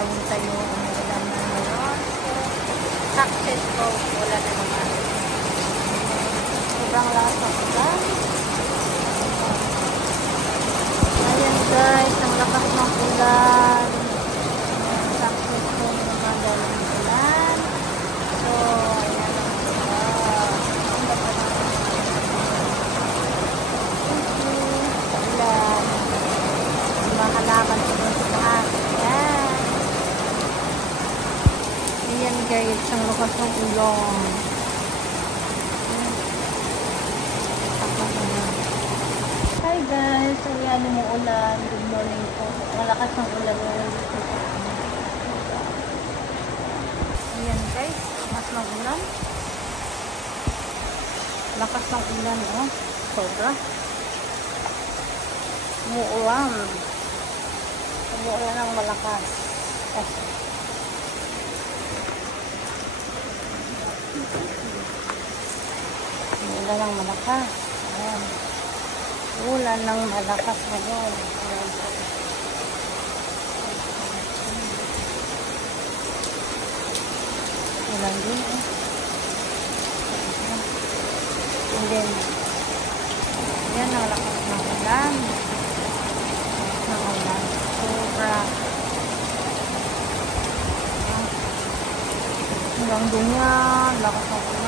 gagawin tayo umuulan na ngayon. Success ko, wala na naman. Sobrang lakas ng ulan. Ayan guys, ang lakas ng ulan. Success ko naman dahil ng ulan. So, ayan ang ulan. Ulan. Mahalaman ko doon sa taas. Ayan. Ayan guys, ang lakas ng ulan. Hi guys, ayan yung ulan. Good morning po. Malakas ng ulan ngayon. Ayan guys, lakas ng ulan. Lakas ng ulan, oh. Sobra. Umuulan. Umuulan ng malakas. Umuulan ng malakas. Ayan. Ulan ng malakas ngayon. Ulan din eh. And then, yan ang lakas ng ulan. Ng ulan. Sobra. Hanggang doon yan. Lakas ng ulan.